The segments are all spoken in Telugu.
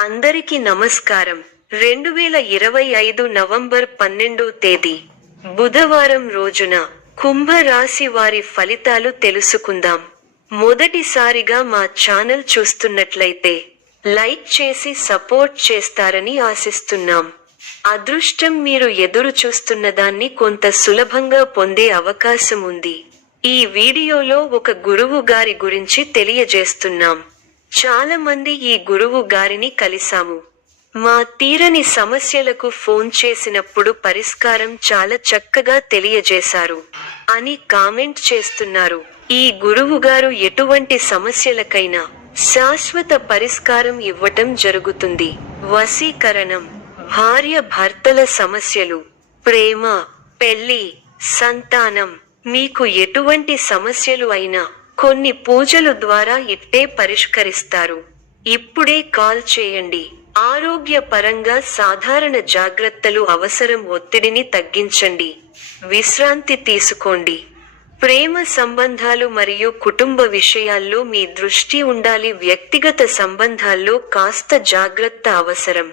అందరికీ నమస్కారం. 2025 నవంబర్ 12వ తేదీ బుధవారం రోజున కుంభ రాశి వారి ఫలితాలు తెలుసుకుందాం. మొదటిసారిగా మా ఛానల్ చూస్తున్నట్లయితే లైక్ చేసి సపోర్ట్ చేస్తారని ఆశిస్తున్నాం. అదృష్టం మీరు ఎదురు చూస్తున్నదాన్ని కొంత సులభంగా పొందే అవకాశం ఉంది. ఈ వీడియోలో ఒక గురువు గారి గురించి తెలియజేస్తున్నాం. చాలా మంది ఈ గురువు గారిని కలిసాము. మా తీరని సమస్యలకు ఫోన్ చేసినప్పుడు పరిష్కారం చాలా చక్కగా తెలియజేశారు అని కామెంట్ చేస్తున్నారు. ఈ గురువు గారు ఎటువంటి సమస్యలకైనా శాశ్వత పరిష్కారం ఇవ్వటం జరుగుతుంది. వశీకరణం, భార్య భర్తల సమస్యలు, ప్రేమ, పెళ్లి, సంతానం, మీకు ఎటువంటి సమస్యలు అయినా కొన్ని పూజలు ద్వారా ఇట్టే పరిష్కరిస్తారు. ఇప్పుడే కాల్ చేయండి. ఆరోగ్య పరంగా సాధారణ జాగ్రత్తలు అవసరం. ఒత్తిడిని తగ్గించండి. విశ్రాంతి తీసుకోండి. ప్రేమ సంబంధాలు మరియు కుటుంబ విషయాల్లో మీ దృష్టి ఉండాలి. వ్యక్తిగత సంబంధాల్లో కాస్త జాగ్రత్త అవసరం.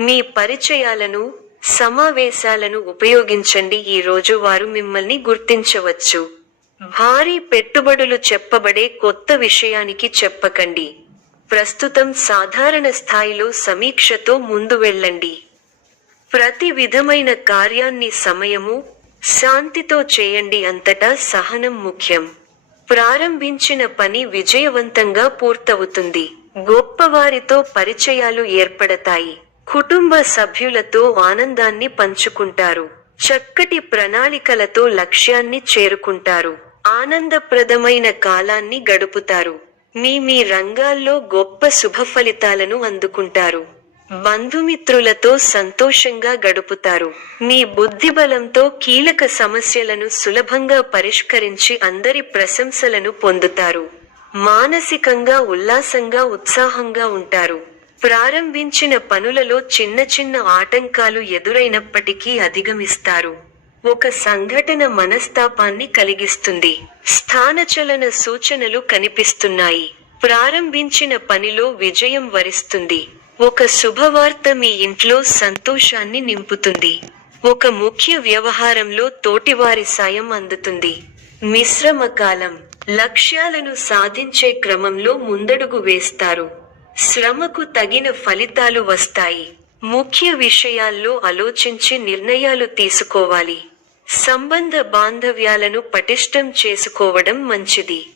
మీ పరిచయాలను, సమావేశాలను ఉపయోగించండి. ఈ రోజు వారు మిమ్మల్ని గుర్తించవచ్చు. భారీ పెట్టుబడులు చెప్పబడే కొత్త విషయానికి చెప్పకండి. ప్రస్తుతం సాధారణ స్థాయిలో సమీక్షతో ముందు వెళ్ళండి. ప్రతి విధమైన కార్యాన్ని సమయము, శాంతితో చేయండి. అంతటా సహనం ముఖ్యం. ప్రారంభించిన పని విజయవంతంగా పూర్తవుతుంది. గొప్పవారితో పరిచయాలు ఏర్పడతాయి. కుటుంబ సభ్యులతో ఆనందాన్ని పంచుకుంటారు. చక్కటి ప్రణాళికలతో లక్ష్యాన్ని చేరుకుంటారు. ఆనందప్రదమైన కాలాన్ని గడుపుతారు. మీ రంగాల్లో గొప్ప శుభ ఫలితాలను అందుకుంటారు. బంధుమిత్రులతో సంతోషంగా గడుపుతారు. మీ బుద్ధిబలంతో కీలక సమస్యలను సులభంగా పరిష్కరించి అందరి ప్రశంసలను పొందుతారు. మానసికంగా ఉల్లాసంగా ఉత్సాహంగా ఉంటారు. ప్రారంభించిన పనులలో చిన్న చిన్న ఆటంకాలు ఎదురైనప్పటికీ అధిగమిస్తారు. ఒక సంఘటన మనస్తాపాన్ని కలిగిస్తుంది. స్థానచలన సూచనలు కనిపిస్తున్నాయి. ప్రారంభించిన పనిలో విజయం వరిస్తుంది. ఒక శుభవార్త మీ ఇంట్లో సంతోషాన్ని నింపుతుంది. ఒక ముఖ్య వ్యవహారంలో తోటివారి సాయం అందుతుంది. మిశ్రమ కాలం, లక్ష్యాలను సాధించే క్రమంలో ముందడుగు వేస్తారు. శ్రమకు తగిన ఫలితాలు వస్తాయి. ముఖ్య విషయాల్లో ఆలోచించి నిర్ణయాలు తీసుకోవాలి. సంబంధ బాంధవ్యాలను పటిష్టం చేసుకోవడం మంచిది.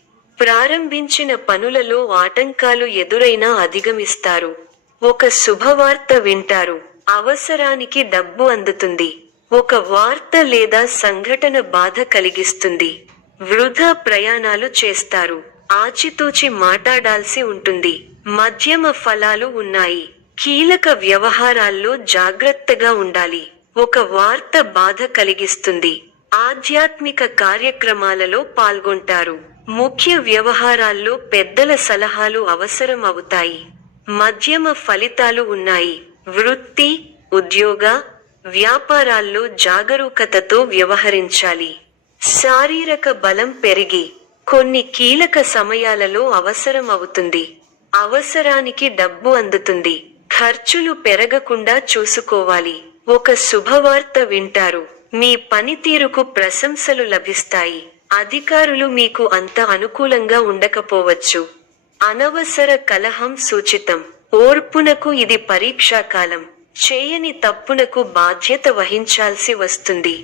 ప్రారంభించిన పనులలో ఆటంకాలు ఎదురైనా అధిగమిస్తారు. ఒక శుభవార్త వింటారు. అవసరానికి డబ్బు అందుతుంది. ఒక వార్త లేదా సంఘటన బాధ కలిగిస్తుంది. వృధా ప్రయాణాలు చేస్తారు. ఆచితూచి మాట్లాడాల్సి ఉంటుంది. మధ్యమ ఫలాలు ఉన్నాయి. కీలక వ్యవహారాల్లో జాగ్రత్తగా ఉండాలి. ఒక వార్త బాధ కలిగిస్తుంది. ఆధ్యాత్మిక కార్యక్రమాలలో పాల్గొంటారు. ముఖ్య వ్యవహారాల్లో పెద్దల సలహాలు అవసరం అవుతాయి. మధ్యమ ఫలితాలు ఉన్నాయి. వృత్తి, ఉద్యోగ, వ్యాపారాల్లో జాగరూకతతో వ్యవహరించాలి. శారీరక బలం పెరిగి కొన్ని కీలక సమయాలలో అవసరం అవుతుంది. అవసరానికి డబ్బు అందుతుంది. ఖర్చులు పెరగకుండా చూసుకోవాలి. ఒక శుభవార్త వింటారు. మీ పనితీరుకు ప్రశంసలు లభిస్తాయి. అధికారులు మీకు అంత అనుకూలంగా ఉండకపోవచ్చు. అనవసర కలహం సూచితం. ఓర్పునకు ఇది పరీక్షాకాలం. చేయని తప్పునకు బాధ్యత వహించాల్సి వస్తుంది.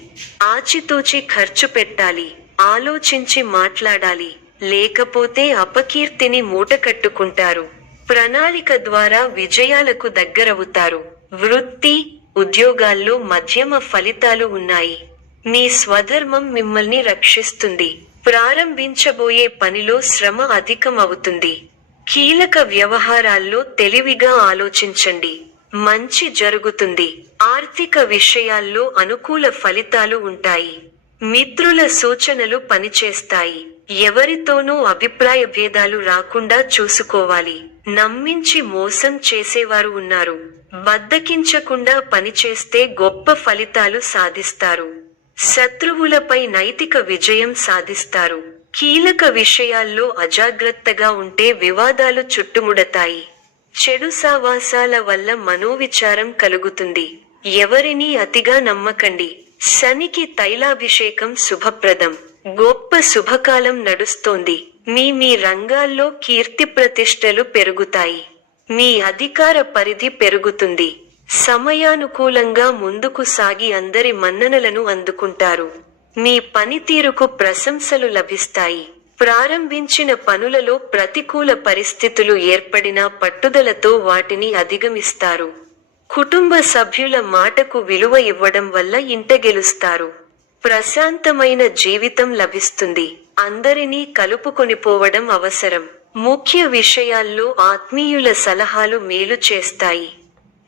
ఆచితూచి ఖర్చు పెట్టాలి. ఆలోచించి మాట్లాడాలి. లేకపోతే అపకీర్తిని మూటకట్టుకుంటారు. ప్రణాళిక ద్వారా విజయాలకు దగ్గరవుతారు. వృత్తి, ఉద్యోగాల్లో మధ్యమ ఫలితాలు ఉన్నాయి. మీ స్వధర్మం మిమ్మల్ని రక్షిస్తుంది. ప్రారంభించబోయే పనిలో శ్రమ అధికం అవుతుంది. కీలక వ్యవహారాల్లో తెలివిగా ఆలోచించండి. మంచి జరుగుతుంది. ఆర్థిక విషయాల్లో అనుకూల ఫలితాలు ఉంటాయి. మిత్రుల సూచనలు పనిచేస్తాయి. ఎవరితోనూ అభిప్రాయ భేదాలు రాకుండా చూసుకోవాలి. నమ్మించి మోసం చేసేవారు ఉన్నారు. బద్దకించకుండా పనిచేస్తే గొప్ప ఫలితాలు సాధిస్తారు. శత్రువులపై నైతిక విజయం సాధిస్తారు. కీలక విషయాల్లో అజాగ్రత్తగా ఉంటే వివాదాలు చుట్టుముడతాయి. చెడు సావాసాల వల్ల మనోవిచారం కలుగుతుంది. ఎవరినీ అతిగా నమ్మకండి. శనికి తైలాభిషేకం శుభప్రదం. గొప్ప శుభకాలం నడుస్తోంది. మీ రంగాల్లో కీర్తి ప్రతిష్టలు పెరుగుతాయి. మీ అధికార పరిధి పెరుగుతుంది. సమయానుకూలంగా ముందుకు సాగి అందరి మన్ననలను అందుకుంటారు. మీ పనితీరుకు ప్రశంసలు లభిస్తాయి. ప్రారంభించిన పనులలో ప్రతికూల పరిస్థితులు ఏర్పడినా పట్టుదలతో వాటిని అధిగమిస్తారు. కుటుంబ సభ్యుల మాటకు విలువ ఇవ్వడం వల్ల ఇంట గెలుస్తారు. ప్రశాంతమైన జీవితం లభిస్తుంది. అందరినీ కలుపుకొనిపోవడం అవసరం. ముఖ్య విషయాల్లో ఆత్మీయుల సలహాలు మేలు చేస్తాయి.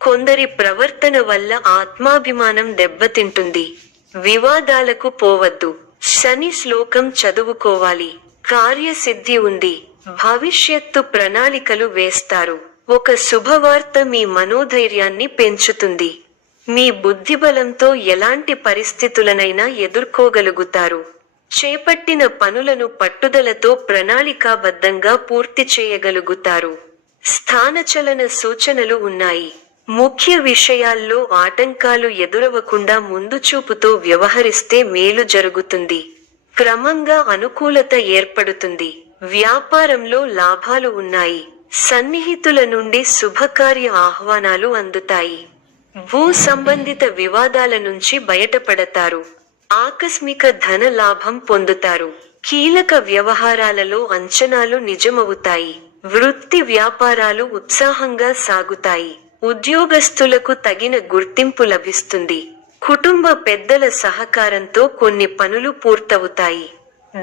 కొందరి ప్రవర్తన వల్ల ఆత్మాభిమానం దెబ్బతింటుంది. వివాదాలకు పోవద్దు. శని శ్లోకం చదువుకోవాలి. కార్యసిద్ధి ఉంది. భవిష్యత్తు ప్రణాళికలు వేస్తారు. ఒక శుభవార్త మీ మనోధైర్యాన్ని పెంచుతుంది. మీ బుద్ధిబలంతో ఎలాంటి పరిస్థితులనైనా ఎదుర్కోగలుగుతారు. చేపట్టిన పనులను పట్టుదలతో ప్రణాళికాబద్ధంగా పూర్తి చేయగలుగుతారు. స్థానచలన సూచనలు ఉన్నాయి. ముఖ్య విషయాల్లో ఆటంకాలు ఎదురవకుండా ముందుచూపుతో వ్యవహరిస్తే మేలు జరుగుతుంది. క్రమంగా అనుకూలత ఏర్పడుతుంది. వ్యాపారంలో లాభాలు ఉన్నాయి. సన్నిహితుల నుండి శుభకార్య ఆహ్వానాలు అందుతాయి. భూ సంబంధిత వివాదాల నుంచి బయటపడతారు. ఆకస్మిక ధన లాభం పొందుతారు. కీలక వ్యవహారాలలో అంచనాలు నిజమవుతాయి. వృత్తి వ్యాపారాలు ఉత్సాహంగా సాగుతాయి. ఉద్యోగస్తులకు తగిన గుర్తింపు లభిస్తుంది. కుటుంబ పెద్దల సహకారంతో కొన్ని పనులు పూర్తవుతాయి.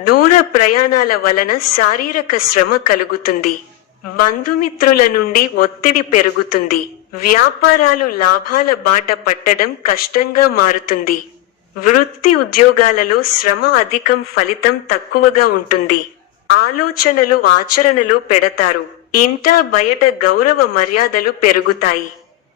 దూర ప్రయాణాల వలన శారీరక శ్రమ కలుగుతుంది. బంధుమిత్రుల నుండి ఒత్తిడి పెరుగుతుంది. వ్యాపారాలు లాభాల బాట పట్టడం కష్టంగా మారుతుంది. వృత్తి ఉద్యోగాలలో శ్రమ అధికం, ఫలితం తక్కువగా ఉంటుంది. ఆలోచనలు ఆచరణలో పెడతారు. ఇంటా బయట గౌరవ మర్యాదలు పెరుగుతాయి.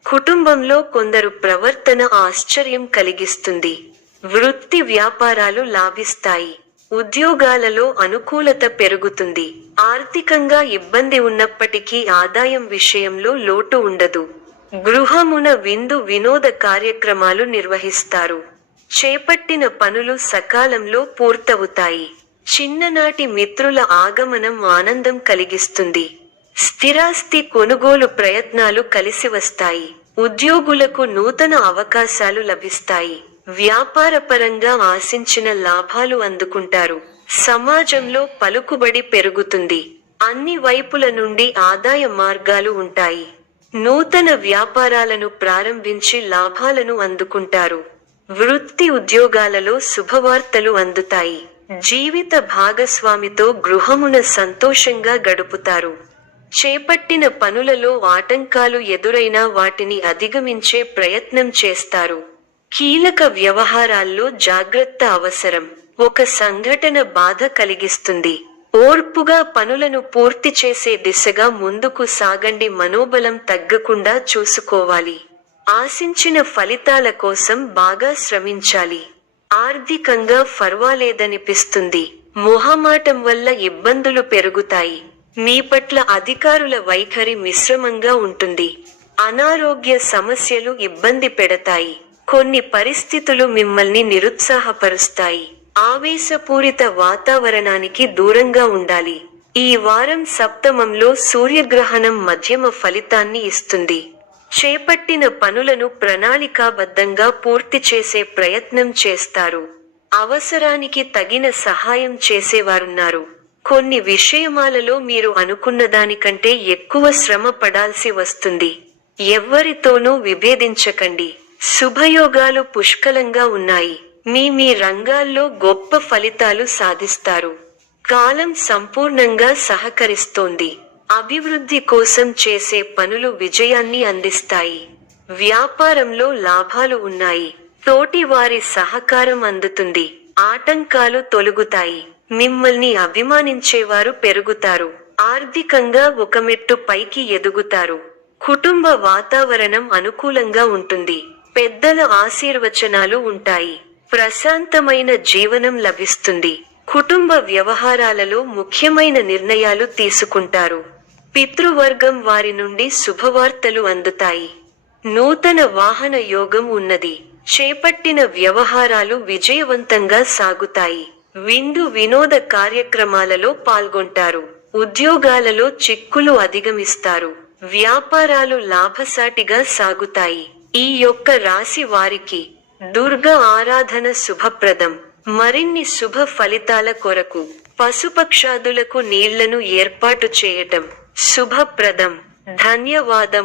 కుటుంబంలో కొందరు ప్రవర్తన ఆశ్చర్యం కలిగిస్తుంది. వృత్తి వ్యాపారాలు లాభిస్తాయి. ఉద్యోగాలలో అనుకూలత పెరుగుతుంది. ఆర్థికంగా ఇబ్బంది ఉన్నప్పటికీ ఆదాయం విషయంలో లోటు ఉండదు. గృహమున విందు వినోద కార్యక్రమాలు నిర్వహిస్తారు. చేపట్టిన పనులు సకాలంలో పూర్తవుతాయి. చిన్ననాటి మిత్రుల ఆగమనం ఆనందం కలిగిస్తుంది. స్థిరాస్తి కొనుగోలు ప్రయత్నాలు కలిసి వస్తాయి. ఉద్యోగులకు నూతన అవకాశాలు లభిస్తాయి. వ్యాపారపరంగా ఆశించిన లాభాలు అందుకుంటారు. సమాజంలో పలుకుబడి పెరుగుతుంది. అన్ని వైపుల నుండి ఆదాయ మార్గాలు ఉంటాయి. నూతన వ్యాపారాలను ప్రారంభించి లాభాలను అందుకుంటారు. వృత్తి ఉద్యోగాలలో శుభవార్తలు అందుతాయి. జీవిత భాగస్వామితో గృహమున సంతోషంగా గడుపుతారు. చేపట్టిన పనులలో ఆటంకాలు ఎదురైనా వాటిని అధిగమించే ప్రయత్నం చేస్తారు. కీలక వ్యవహారాల్లో జాగ్రత్త అవసరం. ఒక సంఘటన బాధ కలిగిస్తుంది. ఓర్పుగా పనులను పూర్తి చేసే దిశగా ముందుకు సాగండి. మనోబలం తగ్గకుండా చూసుకోవాలి. ఆశించిన ఫలితాల కోసం బాగా శ్రమించాలి. ఆర్థికంగా పర్వాలేదనిపిస్తుంది. మొహమాటం వల్ల ఇబ్బందులు పెరుగుతాయి. మీ పట్ల అధికారుల వైఖరి మిశ్రమంగా ఉంటుంది. అనారోగ్య సమస్యలు ఇబ్బంది పెడతాయి. కొన్ని పరిస్థితులు మిమ్మల్ని నిరుత్సాహపరుస్తాయి. ఆవేశపూరిత వాతావరణానికి దూరంగా ఉండాలి. ఈ వారం సప్తమంలో సూర్యగ్రహణం మధ్యమ ఫలితాన్ని ఇస్తుంది. చేపట్టిన పనులను ప్రణాళికాబద్ధంగా పూర్తి చేసే ప్రయత్నం చేస్తారు. అవసరానికి తగిన సహాయం చేసేవారున్నారు. కొన్ని విషయమాలలో మీరు అనుకున్నదానికంటే ఎక్కువ శ్రమ పడాల్సి వస్తుంది. ఎవ్వరితోనూ విభేదించకండి. శుభయోగాలు పుష్కలంగా ఉన్నాయి. మీ రంగాల్లో గొప్ప ఫలితాలు సాధిస్తారు. కాలం సంపూర్ణంగా సహకరిస్తోంది. అభివృద్ధి కోసం చేసే పనులు విజయాన్ని అందిస్తాయి. వ్యాపారంలో లాభాలు ఉన్నాయి. తోటి వారి సహకారం అందుతుంది. ఆటంకాలు తొలగుతాయి. మిమ్మల్ని అభిమానించేవారు పెరుగుతారు. ఆర్థికంగా ఒక మెట్టు పైకి ఎదుగుతారు. కుటుంబ వాతావరణం అనుకూలంగా ఉంటుంది. పెద్దల ఆశీర్వచనాలు ఉంటాయి. ప్రశాంతమైన జీవనం లభిస్తుంది. కుటుంబ వ్యవహారాలలో ముఖ్యమైన నిర్ణయాలు తీసుకుంటారు. పితృవర్గం వారి నుండి శుభవార్తలు అందుతాయి. నూతన వాహన యోగం ఉన్నది. చేపట్టిన వ్యవహారాలు విజయవంతంగా సాగుతాయి. విందు వినోద కార్యక్రమాలలో పాల్గొంటారు. ఉద్యోగాలలో చిక్కులు అధిగమిస్తారు. వ్యాపారాలు లాభసాటిగా సాగుతాయి. ఈ యొక్క రాశి వారికి దుర్గా ఆరాధన శుభప్రదం. మరిన్ని శుభ ఫలితాల కొరకు పశుపక్షాదులకు నీళ్లను ఏర్పాటు చేయటం శుభప్రదం. ధన్యవాదం.